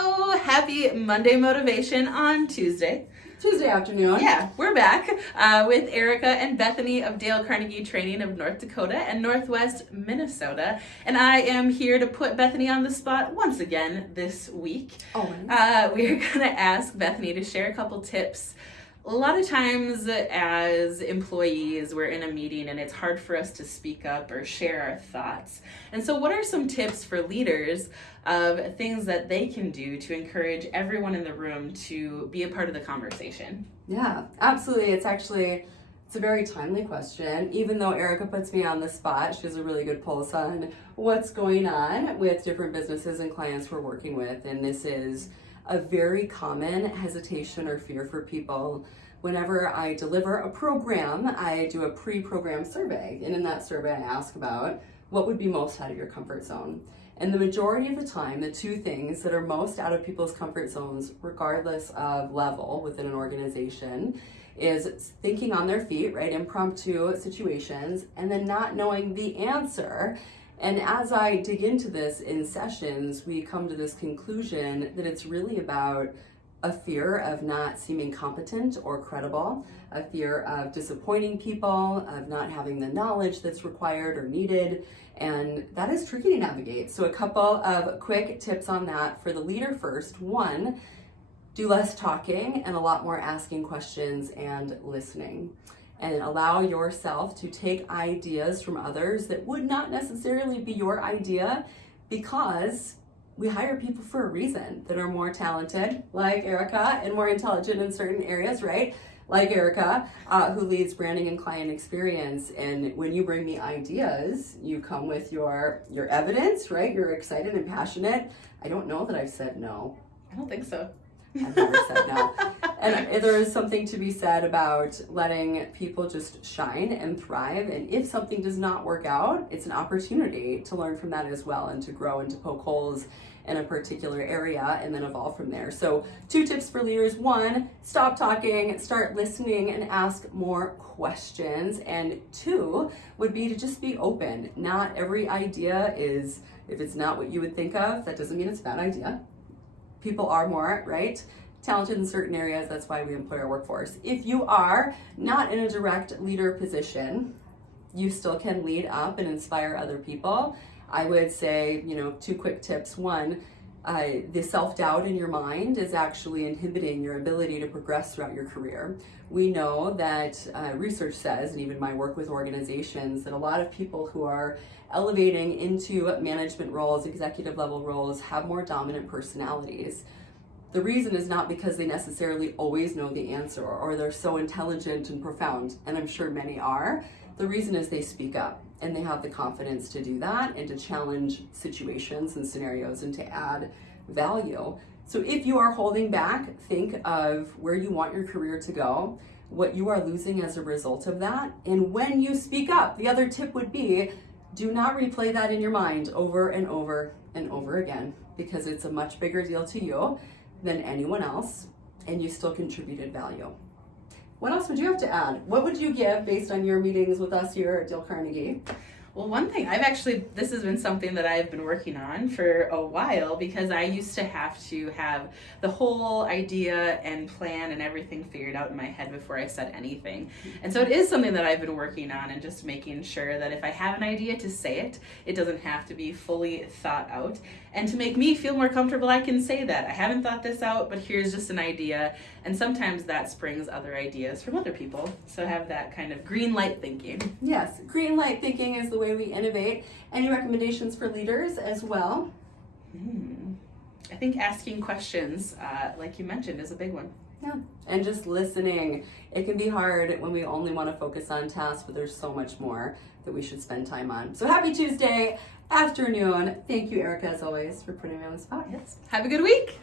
Hello! Happy Monday Motivation on Tuesday. Tuesday afternoon. Yeah, we're back with Erica and Bethany of Dale Carnegie Training of North Dakota and Northwest Minnesota. And I am here to put Bethany on the spot once again this week. Always. We're going to ask Bethany to share a couple tips. A lot of times as employees, we're in a meeting and it's hard for us to speak up or share our thoughts. And so what are some tips for leaders of things that they can do to encourage everyone in the room to be a part of the conversation? Yeah, absolutely. It's a very timely question. Even though Erica puts me on the spot, she has a really good pulse on what's going on with different businesses and clients we're working with. And this is a very common hesitation or fear for people. Whenever I deliver a program, I do a pre-program survey. And in that survey, I ask about what would be most out of your comfort zone. And the majority of the time, the two things that are most out of people's comfort zones, regardless of level within an organization, is thinking on their feet, right? Impromptu situations, and then not knowing the answer. And as I dig into this in sessions, we come to this conclusion that it's really about a fear of not seeming competent or credible, a fear of disappointing people, of not having the knowledge that's required or needed, and that is tricky to navigate. So a couple of quick tips on that for the leader first. One, do less talking and a lot more asking questions and listening. And allow yourself to take ideas from others that would not necessarily be your idea, because we hire people for a reason that are more talented, like Erica, and more intelligent in certain areas, right? Like Erica, who leads branding and client experience. And when you bring me ideas, you come with your evidence, right? You're excited and passionate. I don't know that I've said no. I don't think so. I've never said no. And there is something to be said about letting people just shine and thrive. And if something does not work out, it's an opportunity to learn from that as well and to grow and to poke holes in a particular area and then evolve from there. So 2 tips for leaders. 1, stop talking, start listening and ask more questions. And 2 would be to just be open. Not every idea is, if it's not what you would think of, that doesn't mean it's a bad idea. People are more, right, talented in certain areas. That's why we employ our workforce. If you are not in a direct leader position, you still can lead up and inspire other people. I would say, 2 quick tips. 1, the self-doubt in your mind is actually inhibiting your ability to progress throughout your career. We know that research says, and even my work with organizations, that a lot of people who are elevating into management roles, executive level roles, have more dominant personalities. The reason is not because they necessarily always know the answer or they're so intelligent and profound, and I'm sure many are. The reason is they speak up and they have the confidence to do that and to challenge situations and scenarios and to add value. So if you are holding back, think of where you want your career to go, what you are losing as a result of that, and when you speak up. The other tip would be, do not replay that in your mind over and over and over again, because it's a much bigger deal to you than anyone else, and you still contributed value. What else would you have to add? What would you give based on your meetings with us here at Dale Carnegie? Well, one thing, this has been something that I've been working on for a while, because I used to have to have the whole idea and plan and everything figured out in my head before I said anything. And so it is something that I've been working on, and just making sure that if I have an idea to say it, it doesn't have to be fully thought out. And to make me feel more comfortable, I can say that I haven't thought this out, but here's just an idea. And sometimes that springs other ideas from other people. So have that kind of green light thinking. Yes, green light thinking is the way we innovate. Any recommendations for leaders as well? I think asking questions, like you mentioned, is a big one. Yeah, and just listening. It can be hard when we only want to focus on tasks, but there's so much more that we should spend time on. So happy Tuesday afternoon. Thank you, Erica, as always, for putting me on the spot. Yes. Have a good week.